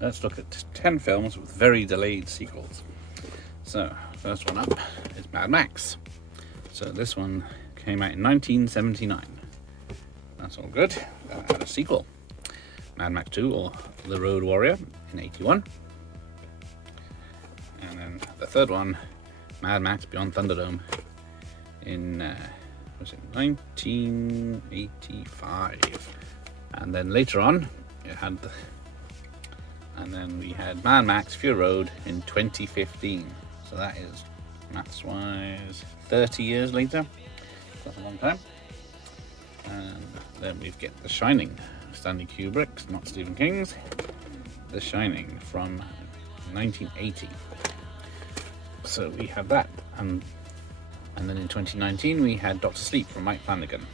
let's look at 10 films with very delayed sequels. So, first one up is Mad Max. So this one came out in 1979. That's all good. That had a sequel, Mad Max 2, or The Road Warrior, in 81. And then the third one, Mad Max Beyond Thunderdome, in 1985. And then later on, and then we had Mad Max Fury Road in 2015. So that is, maths wise, 30 years later. That's a long time. And then we get The Shining, Stanley Kubrick's, not Stephen King's. The Shining from 1980. So we have that. And then in 2019 we had Dr. Sleep from Mike Flanagan.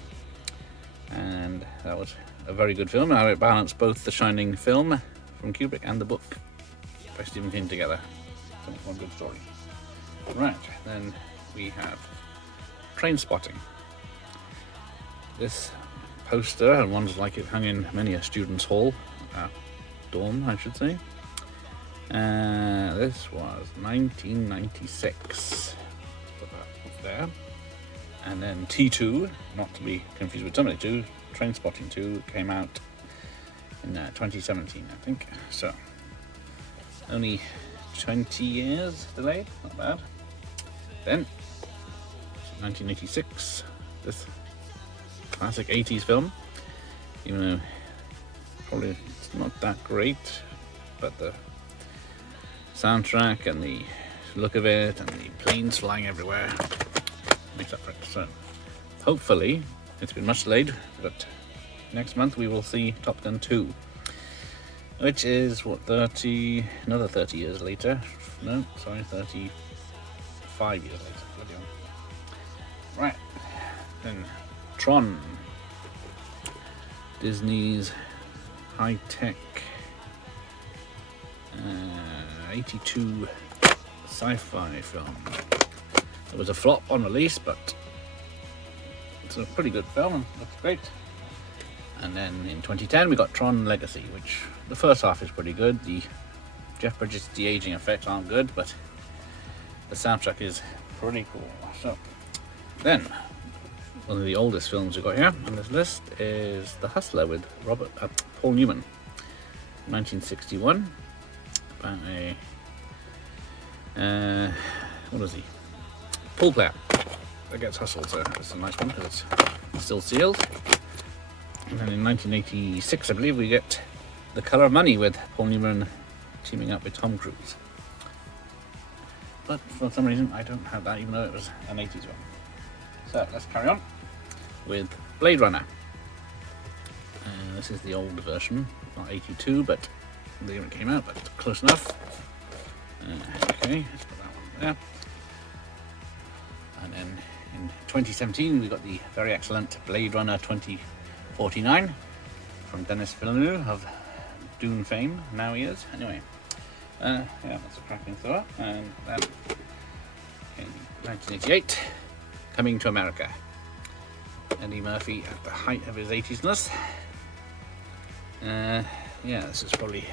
And that was a very good film, and how it balanced both the Shining film from Kubrick and the book by Stephen King together. So one good story. Right, then we have Trainspotting. This poster, and ones like it, hung in many a student's hall, dorm I should say. This was 1996. Put that up there. And then T2, not to be confused with Terminator 2, Trainspotting 2 came out in 2017, I think. So, only 20 years delayed, not bad. Then, 1986, this classic 80s film, even though probably it's not that great, but the soundtrack and the look of it and the planes flying everywhere makes up for it. So, hopefully, it's been much delayed, but next month we will see Top Gun 2, which is what, another 30 years later. No, sorry, 35 years later. Bloody hell. Right, then Tron, Disney's high-tech 82 sci-fi film. It was a flop on release, but it's a pretty good film and looks great. And then in 2010 we got Tron Legacy, which the first half is pretty good. The Jeff Bridges de-aging effects aren't good, but the soundtrack is pretty cool. So then, one of the oldest films we've got here on this list is The Hustler with Paul Newman, 1961. About a what is he? Pool player that gets hustled. So it's a nice one because it's still sealed. And then in 1986, I believe, we get The Color of Money with Paul Newman teaming up with Tom Cruise. But for some reason, I don't have that, even though it was an 80s one. So let's carry on with Blade Runner. This is the old version, not 82, but the year it came out, but close enough. Okay, let's put that one there. And then in 2017, we got the very excellent Blade Runner 2049 from Denis Villeneuve of Dune fame. Now he is. Anyway, yeah, that's a cracking thrower. And then in 1988, Coming to America. Eddie Murphy at the height of his 80s-ness. Yeah, this is probably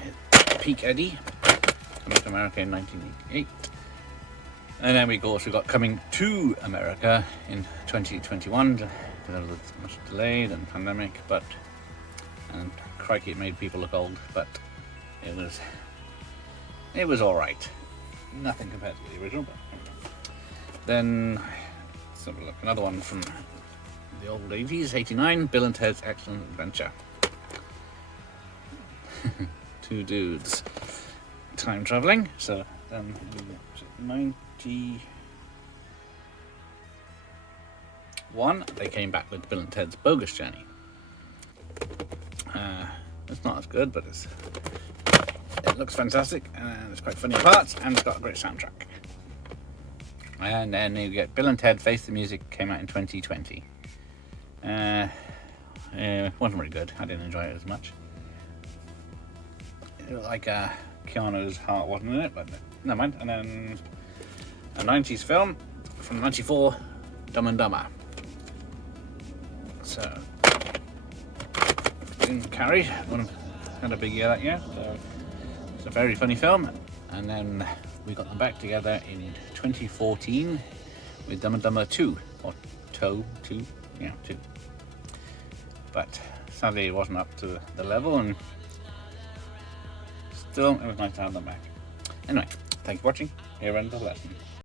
peak Eddie. Coming to America in 1988. And then we got Coming to America in 2021. Because it was much delayed and pandemic, and crikey, it made people look old, but it was all right. Nothing compared to the original, but then let's have a look. Another one from the old 80s, 89, Bill and Ted's Excellent Adventure. Two dudes time traveling. So then 91, they came back with Bill and Ted's Bogus Journey. It's not as good, but it looks fantastic, and it's quite funny in parts, and it's got a great soundtrack. And then you get Bill and Ted Face the Music, came out in 2020. Wasn't really good. I didn't enjoy it as much. It was like Keanu's heart wasn't in it, but never mind. And then a 90s film from 94, Dumb and Dumber. So Jim Carrey had a big year that year. So It's a very funny film. And then we got them back together in 2014 with Dumb and Dumber 2, or Toe 2, yeah, 2. But sadly it wasn't up to the level, and still it was nice to have them back. Anyway, thanks for watching. Here ends the lesson.